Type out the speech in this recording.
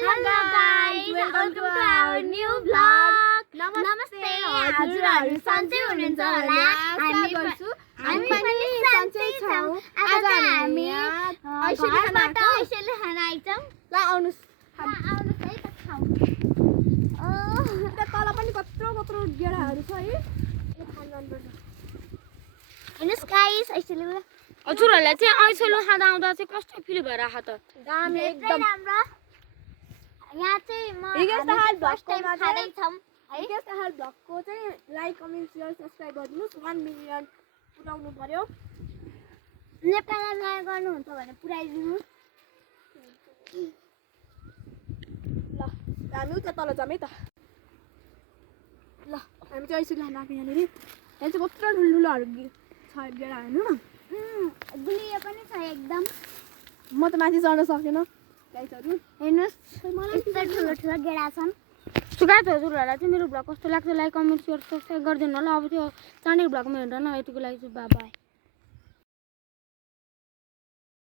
Hello guys, welcome to our new vlog. Namaste. हजुरहरु सन्चै हुनुहुन्छ होला? हामी पनि सन्चै छौं। आज हामी घरबाट ऐसेले खाना आइछौं। ल आउनुस् है त खाऊ। तल पनि कत्रो गेडाहरु छ है। यो खान पर्छ। हेर्नुस् गाइस ऐसेले हजुरहरुलाई चाहिँ ऐसेलो खाँदा आउँदा चाहिँ कस्तो फिल भइराछ त? दामी एकदम राम्रो। यहाँ चाहिँ म फर्स्ट टाइम खादै छौं है। गेस्ट हाल ब्लगको चाहिँ लाइक कमेन्ट शेयर सब्स्क्राइब गर्नुस् 1 मिलियन पुराउनु पर्यो। नेपाललाई माया गर्नुहुन्छ भने पुराइदिनु। ल हामी उता तल जाम है त। ल हामी चाहिँ ऐसे खाना आएको यहाँनिर। यहाँ चाहिँ कत्रो ठुल्ठुलोहरू छ गेडा हेर्नु न। गुलियो पनि छ एकदम। म त माथि चढ्न सकेन गाइसहरु। हेर्नुस् मलाई यस्तो ठुलो गेडा छन्। सो गाइस हजुरहरुलाई चाहिँ मेरो भ्लग कस्तो लाग्छ लाइक कमेन्ट शेयर सब्स्क्राइब गरिदिनु होला। अब त्यो चाँडै भ्लगमा हेर्न न यतिको लागि चाहिँ बाइ बाइ।